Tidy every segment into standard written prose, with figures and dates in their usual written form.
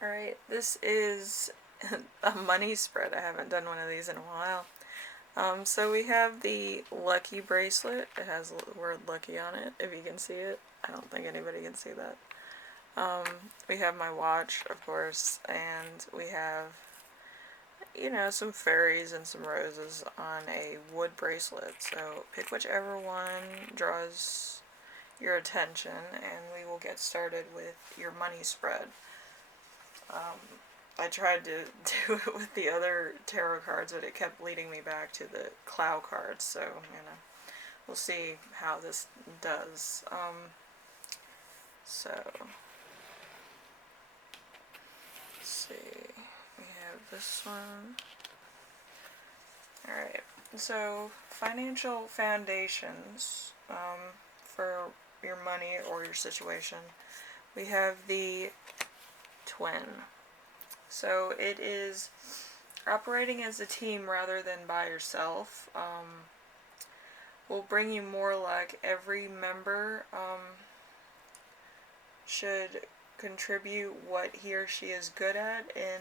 Alright, this is a money spread. I haven't done one of these in a while. So we have the Lucky bracelet. It has the word Lucky on it, if you can see it. I don't think anybody can see that. We have my watch, of course, and we have, some fairies and some roses on a wood bracelet. So pick whichever one draws your attention, and we will get started with your money spread. I tried to do it with the other tarot cards, but it kept leading me back to the Clow cards, so, we'll see how this does. So, let's see, we have this one. Alright, so financial foundations for your money or your situation. We have the Twin. So it is operating as a team rather than by yourself. Will bring you more luck. Every member should contribute what he or she is good at in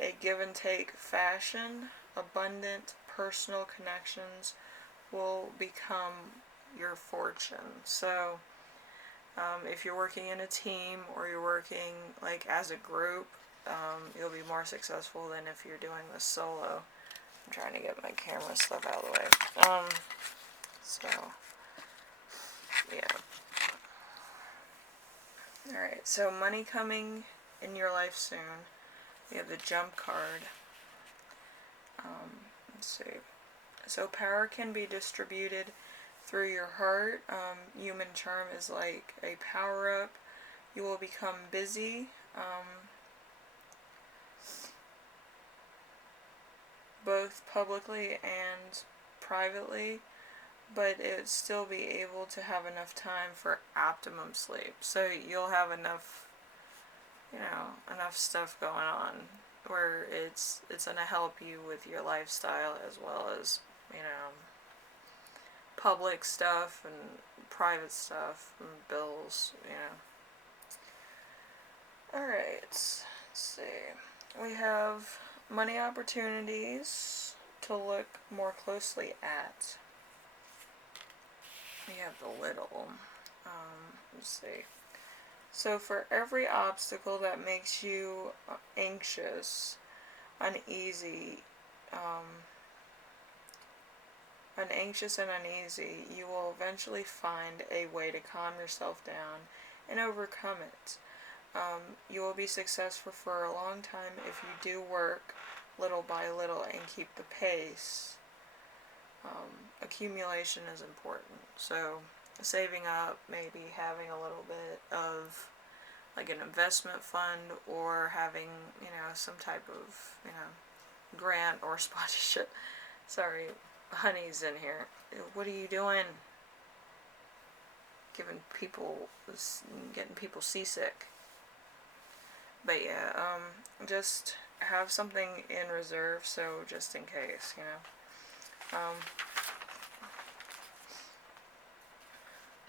a give and take fashion. Abundant personal connections will become your fortune. So if you're working in a team or you're working like as a group, you'll be more successful than if you're doing this solo. I'm trying to get my camera stuff out of the way. So, yeah. Alright, so money coming in your life soon. We have the Jump card. Let's see. So power can be distributed through your heart. Human charm is like a power-up. You will become busy. Both publicly and privately, but it still be able to have enough time for optimum sleep. So you'll have enough, enough stuff going on where it's going to help you with your lifestyle as well as, public stuff and private stuff and bills, Alright, let's see. We have money opportunities to look more closely at. We have the Little. Let's see. So for every obstacle that makes you anxious, uneasy, and uneasy, you will eventually find a way to calm yourself down and overcome it. You will be successful for a long time if you do work little by little and keep the pace. Accumulation is important. So saving up, maybe having a little bit of like an investment fund or having, some type of, grant or sponsorship. Sorry, Honey's in here. What are you doing? Getting people seasick. But yeah, just have something in reserve, so just in case,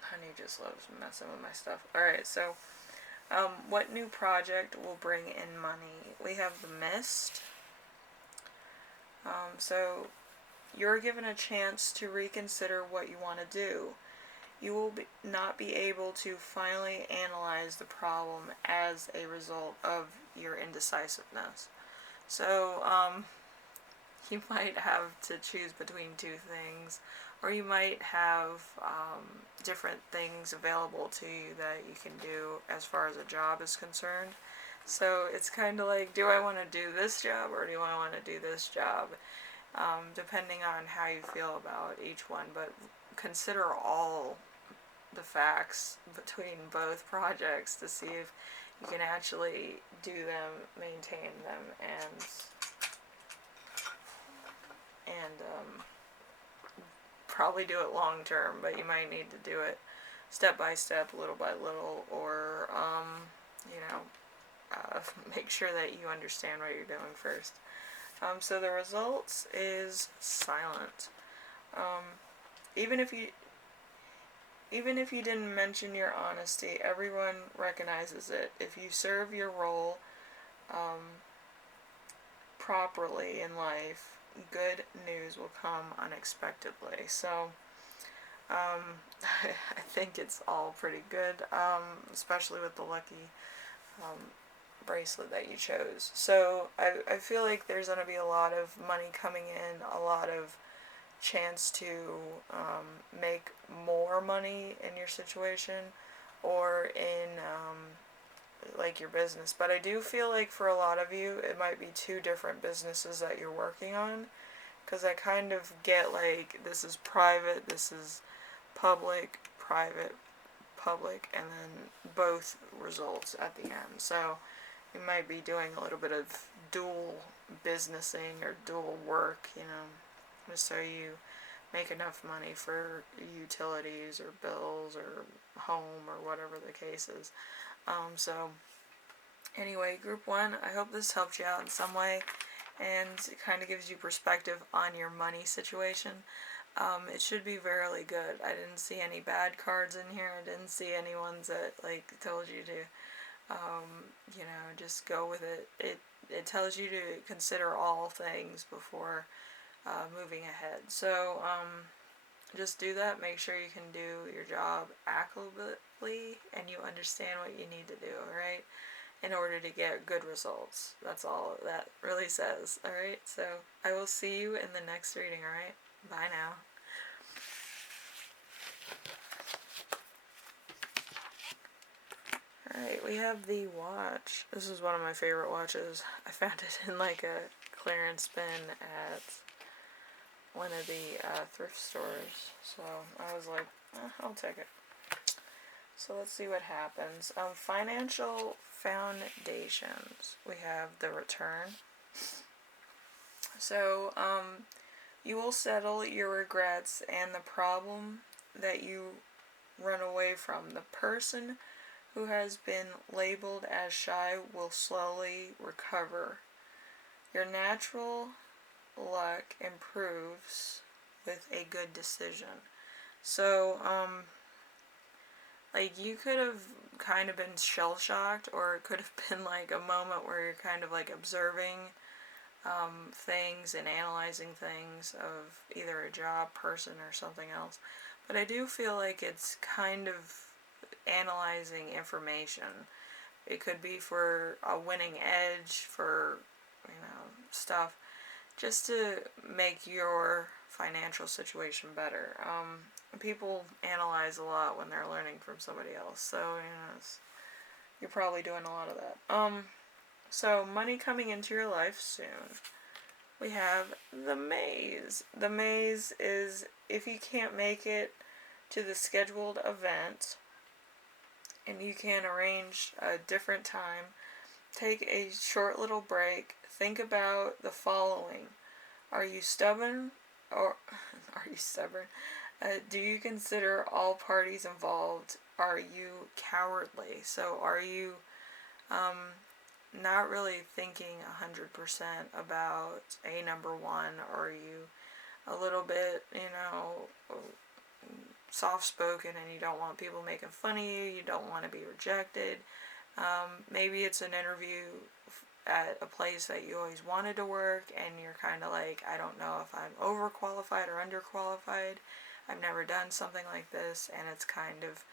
Honey just loves messing with my stuff. Alright, so, what new project will bring in money? We have the Mist. So, you're given a chance to reconsider what you want to do. You will not be able to finally analyze the problem as a result of your indecisiveness. So, you might have to choose between two things, or you might have different things available to you that you can do as far as a job is concerned. So it's kind of like, do I want to do this job or do I want to do this job? Depending on how you feel about each one, but consider all the facts between both projects to see if you can actually do them, maintain them, and probably do it long term, but you might need to do it step by step, little by little, or make sure that you understand what you're doing first. So the results is silent. Even if even if you didn't mention your honesty, everyone recognizes it. If you serve your role um, properly in life, good news will come unexpectedly. So, I think it's all pretty good, especially with the lucky um, bracelet that you chose. So, I feel like there's going to be a lot of money coming in, a lot of chance to make more money in your situation or in like your business. But I do feel like for a lot of you, it might be two different businesses that you're working on, because I kind of get like this is private, this is public, private, public, and then both results at the end. So you might be doing a little bit of dual businessing or dual work, just so you make enough money for utilities or bills or home or whatever the case is. So anyway, group 1, I hope this helped you out in some way and it kind of gives you perspective on your money situation. It should be very good. I didn't see any bad cards in here. I didn't see any ones that like told you to, just go with it. It tells you to consider all things before moving ahead. So just do that. Make sure you can do your job accurately and you understand what you need to do, alright? In order to get good results. That's all that really says, alright? So I will see you in the next reading, alright? Bye now. Alright, we have the watch. This is one of my favorite watches. I found it in like a clearance bin at one of the thrift stores. So I was like, I'll take it. So let's see what happens. Financial foundations. We have the return. So you will settle your regrets and the problem that you run away from. The person who has been labeled as shy will slowly recover. Your natural luck improves with a good decision. So, like, you could have kind of been shell-shocked, or it could have been like a moment where you're kind of like observing things and analyzing things of either a job, person, or something else. But I do feel like it's kind of analyzing information. It could be for a winning edge, for, stuff, just to make your financial situation better. People analyze a lot when they're learning from somebody else, so, you're probably doing a lot of that. So, money coming into your life soon. We have the maze. The maze is if you can't make it to the scheduled event and you can arrange a different time, take a short little break. Think about the following. Are you stubborn? Or are you stubborn? Do you consider all parties involved? Are you cowardly? So are you not really thinking 100% about a number one? Or are you a little bit, soft-spoken and you don't want people making fun of you? You don't want to be rejected. Maybe it's an interview at a place that you always wanted to work and you're kind of like, I don't know if I'm overqualified or underqualified. I've never done something like this, and it's kind of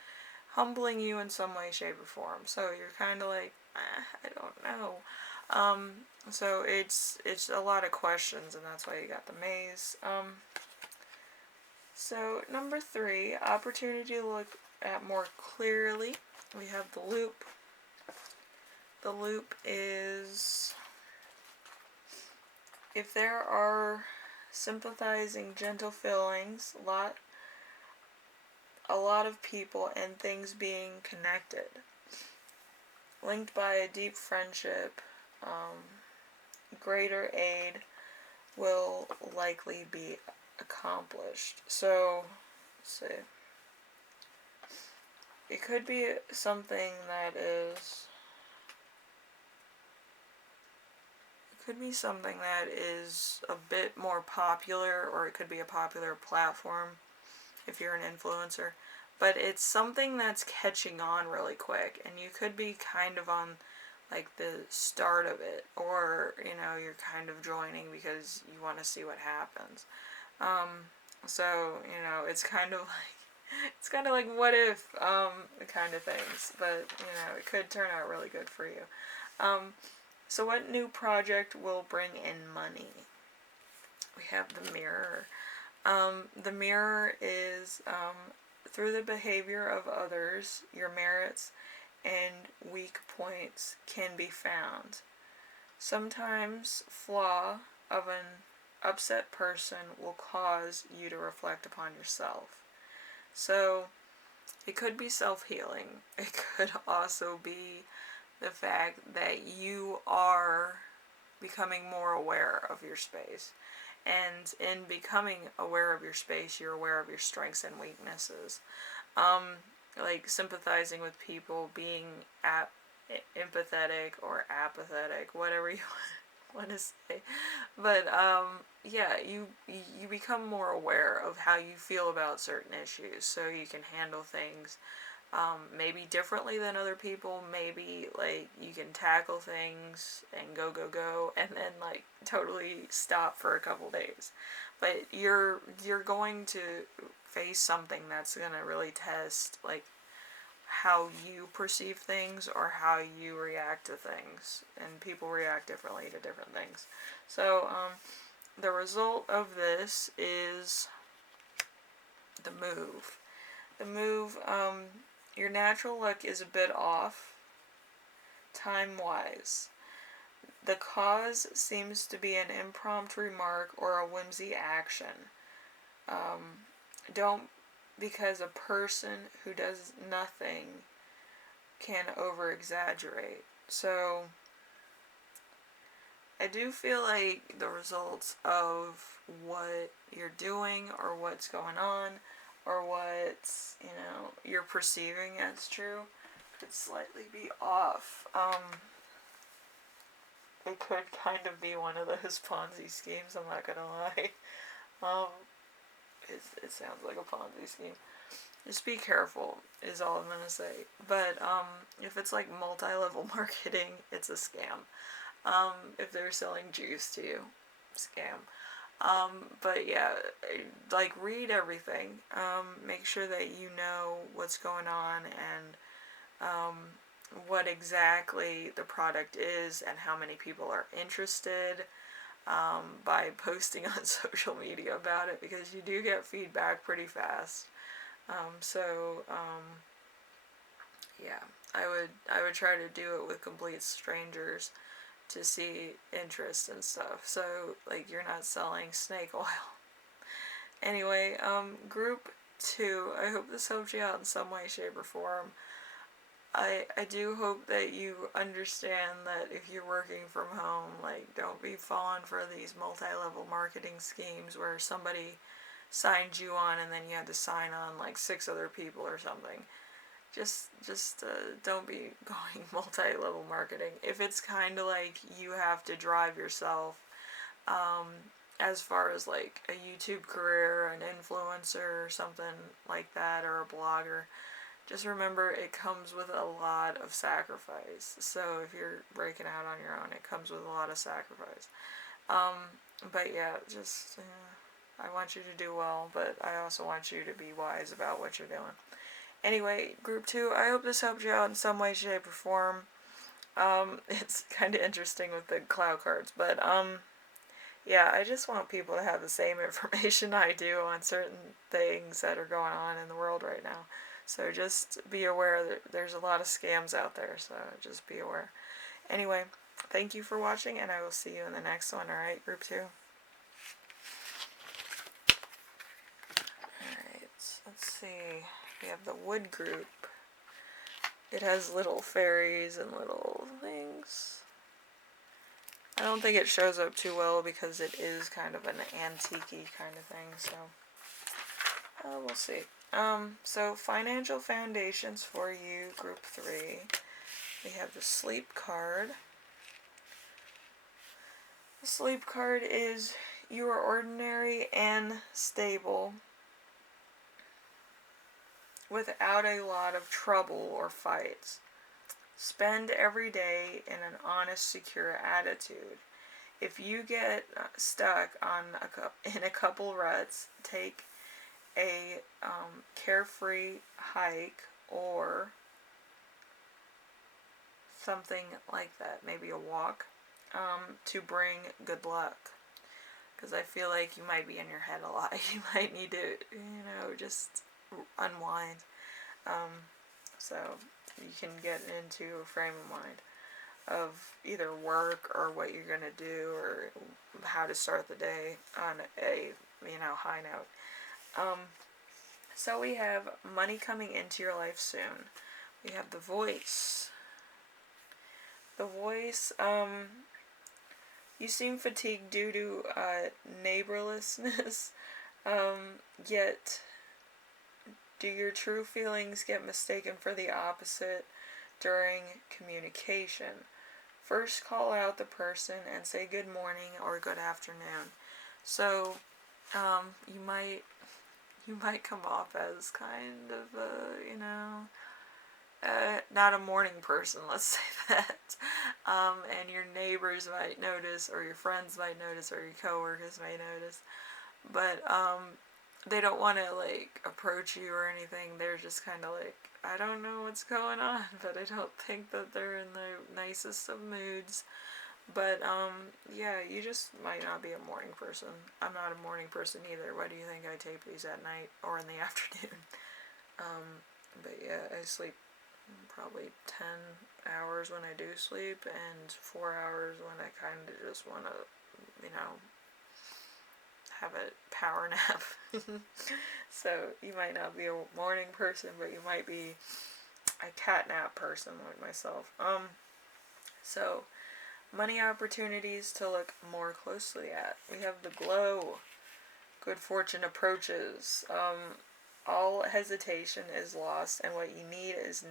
humbling you in some way, shape, or form. So you're kind of like, I don't know. So it's a lot of questions, and that's why you got the maze. So number 3, opportunity to look at more clearly. We have the loop. The loop is if there are sympathizing, gentle feelings, a lot of people and things being connected, linked by a deep friendship, greater aid will likely be accomplished. So, let's see. It could be something that is a bit more popular, or it could be a popular platform if you're an influencer. but it's something that's catching on really quick, and you could be kind of on like the start of it, or you're kind of joining because you want to see what happens. So it's kind of like what if kind of things, but it could turn out really good for you. So what new project will bring in money? We have the mirror. The mirror is through the behavior of others, your merits and weak points can be found. Sometimes flaw of an upset person will cause you to reflect upon yourself. So it could be self-healing. It could also be the fact that you are becoming more aware of your space. And in becoming aware of your space, you're aware of your strengths and weaknesses. Like sympathizing with people, being empathetic or apathetic, whatever you want to say. But yeah, you become more aware of how you feel about certain issues, so you can handle things maybe differently than other people. Maybe like you can tackle things and go, and then like totally stop for a couple days. But you're going to face something that's gonna really test like how you perceive things or how you react to things, and people react differently to different things. So the result of this is the move. The move, your natural luck is a bit off, time-wise. The cause seems to be an impromptu remark or a whimsy action. Don't, because a person who does nothing can over-exaggerate. So, I do feel like the results of what you're doing or what's going on or what's, you're perceiving as true could slightly be off. It could kind of be one of those Ponzi schemes, I'm not gonna lie. It sounds like a Ponzi scheme. Just be careful is all I'm gonna say. But if it's like multi-level marketing, it's a scam. If they're selling juice to you, scam. But yeah, like read everything. Make sure that you know what's going on and what exactly the product is and how many people are interested by posting on social media about it, because you do get feedback pretty fast. Yeah, I would try to do it with complete strangers to see interest and stuff. So like you're not selling snake oil. Anyway, group 2. I hope this helped you out in some way, shape, or form. I do hope that you understand that if you're working from home, like don't be falling for these multi-level marketing schemes where somebody signed you on and then you had to sign on like 6 other people or something. Just don't be going multi-level marketing. If it's kind of like you have to drive yourself, as far as like a YouTube career, an influencer or something like that, or a blogger, just remember it comes with a lot of sacrifice. So if you're breaking out on your own, it comes with a lot of sacrifice. But yeah, just I want you to do well, but I also want you to be wise about what you're doing. Anyway, group 2, I hope this helped you out in some way, shape, or form. It's kind of interesting with the Clow cards, but yeah, I just want people to have the same information I do on certain things that are going on in the world right now. So just be aware that there's a lot of scams out there, so just be aware. Anyway, thank you for watching, and I will see you in the next one, alright, group 2? Alright, let's see. We have the wood group. It has little fairies and little things. I don't think it shows up too well because it is kind of an antique-y kind of thing, so we'll see. So financial foundations for you, group 3. We have the sleep card. The sleep card is you are ordinary and stable. without a lot of trouble or fights. Spend every day in an honest, secure attitude. If you get stuck in a couple ruts, take a carefree hike or something like that, maybe a walk, to bring good luck. Because I feel like you might be in your head a lot. You might need to, just unwind. So you can get into a frame of mind of either work or what you're going to do or how to start the day on a, high note. So we have money coming into your life soon. We have the voice. The voice, you seem fatigued due to neighborlessness, yet do your true feelings get mistaken for the opposite during communication? First call out the person and say good morning or good afternoon. So, you might come off as kind of not a morning person, let's say that. And your neighbors might notice, or your friends might notice, or your coworkers might notice. But they don't want to approach you or anything. They're just kind of I don't know what's going on, but I don't think that they're in the nicest of moods. But yeah, you just might not be a morning person. I'm not a morning person either. Why do you think I tape these at night or in the afternoon? But yeah, I sleep probably 10 hours when I do sleep and 4 hours when I kind of just want to, have a power nap. So you might not be a morning person, but you might be a cat nap person like myself. So money opportunities to look more closely at. We have the glow. Good fortune approaches. All hesitation is lost, and what you need is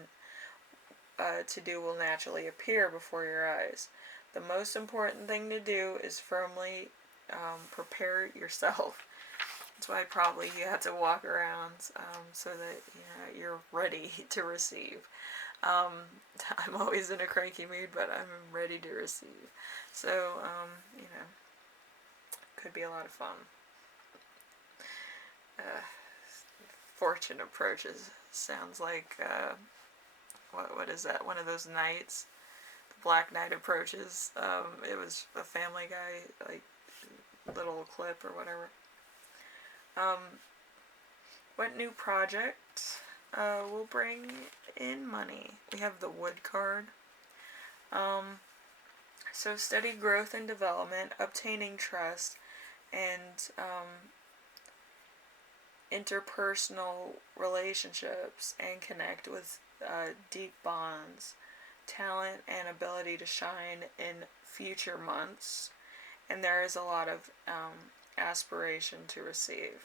to do will naturally appear before your eyes. The most important thing to do is firmly prepare yourself. That's why probably you have to walk around so that you're ready to receive. I'm always in a cranky mood, but I'm ready to receive. So could be a lot of fun. Fortune approaches sounds like what is that? One of those nights. The Black Knight approaches. It was a Family Guy little clip or whatever. What new project will bring in money? We have the Wood card. So steady growth and development, obtaining trust, and interpersonal relationships, and connect with deep bonds, talent, and ability to shine in future months. And there is a lot of aspiration to receive.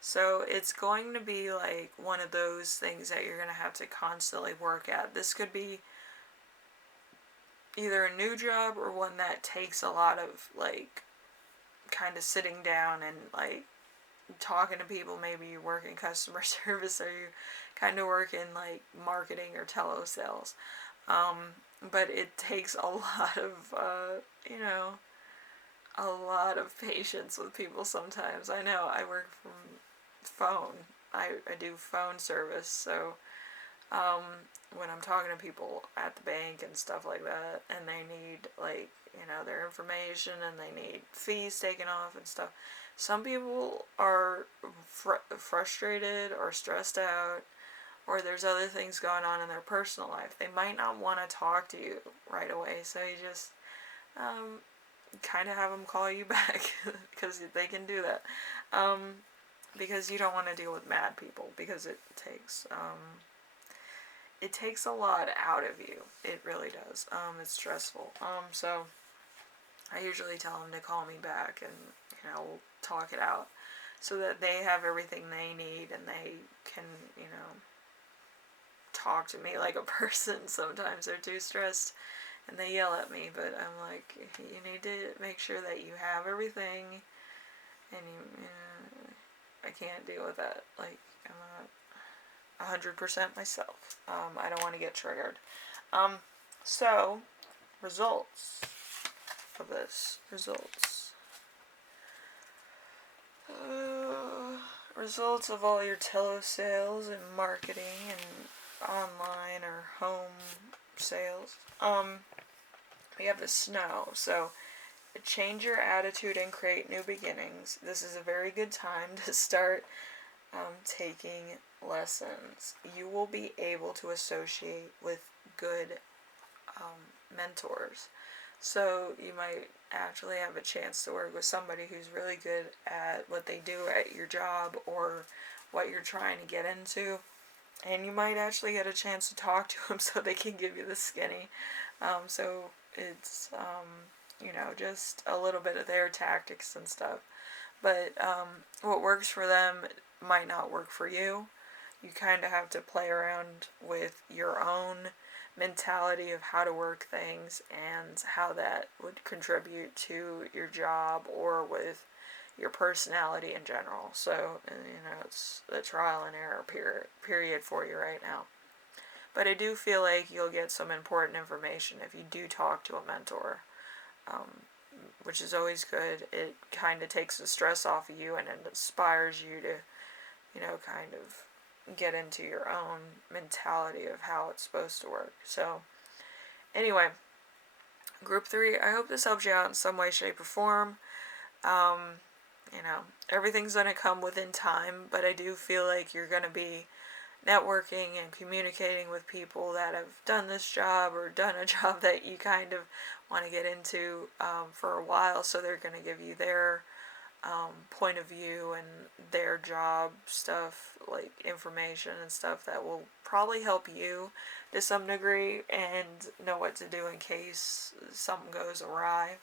So it's going to be one of those things that you're going to have to constantly work at. This could be either a new job or one that takes a lot of kind of sitting down and talking to people. Maybe you work in customer service, or you kind of work in marketing or telesales. But it takes a lot of a lot of patience with people sometimes. I know I work from phone. I do phone service, so when I'm talking to people at the bank and stuff like that, and they need their information and they need fees taken off and stuff, some people are frustrated or stressed out, or there's other things going on in their personal life. They might not want to talk to you right away, so you just kind of have them call you back because they can do that. Because you don't want to deal with mad people, because it takes a lot out of you. It really does. It's stressful. So I usually tell them to call me back, and we'll talk it out so that they have everything they need and they can talk to me like a person. Sometimes they're too stressed and they yell at me, but I'm like, you need to make sure that you have everything, and I can't deal with that. I'm not 100% myself. I don't want to get triggered. So, results of this. Results of all your telesales and marketing and online or home sales. We have the snow. So, change your attitude and create new beginnings. This is a very good time to start taking lessons. You will be able to associate with good mentors. So you might actually have a chance to work with somebody who's really good at what they do at your job or what you're trying to get into. And you might actually get a chance to talk to them so they can give you the skinny. So it's, just a little bit of their tactics and stuff. But what works for them might not work for you. You kind of have to play around with your own mentality of how to work things and how that would contribute to your job or with your personality in general. So, it's the trial and error period for you right now. But I do feel like you'll get some important information if you do talk to a mentor, which is always good. It kind of takes the stress off of you and it inspires you to, kind of get into your own mentality of how it's supposed to work. So, anyway, group 3, I hope this helps you out in some way, shape, or form. Everything's going to come within time, but I do feel like you're going to be networking and communicating with people that have done this job or done a job that you kind of want to get into for a while, so they're going to give you their point of view and their job stuff, like information and stuff that will probably help you to some degree and know what to do in case something goes awry.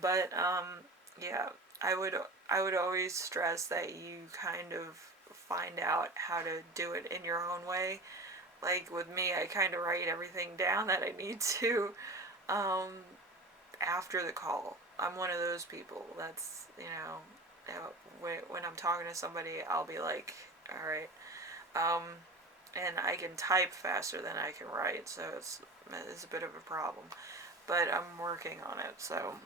But yeah, I would always stress that you kind of find out how to do it in your own way. Like with me, I kind of write everything down that I need to after the call. I'm one of those people. That's, when I'm talking to somebody, I'll be like, alright, and I can type faster than I can write, so it's a bit of a problem. But I'm working on it, so,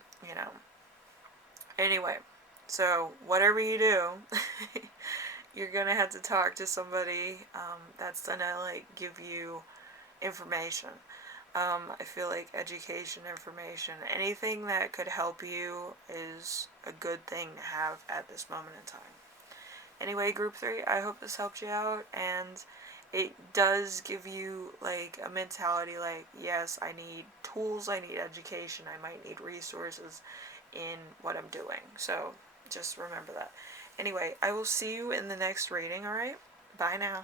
Anyway, so whatever you do, you're gonna have to talk to somebody that's gonna, give you information. I feel like education, information, anything that could help you is a good thing to have at this moment in time. Anyway, group 3, I hope this helped you out, and it does give you, a mentality yes, I need tools, I need education, I might need resources in what I'm doing. So, just remember that. Anyway, I will see you in the next reading, alright? Bye now.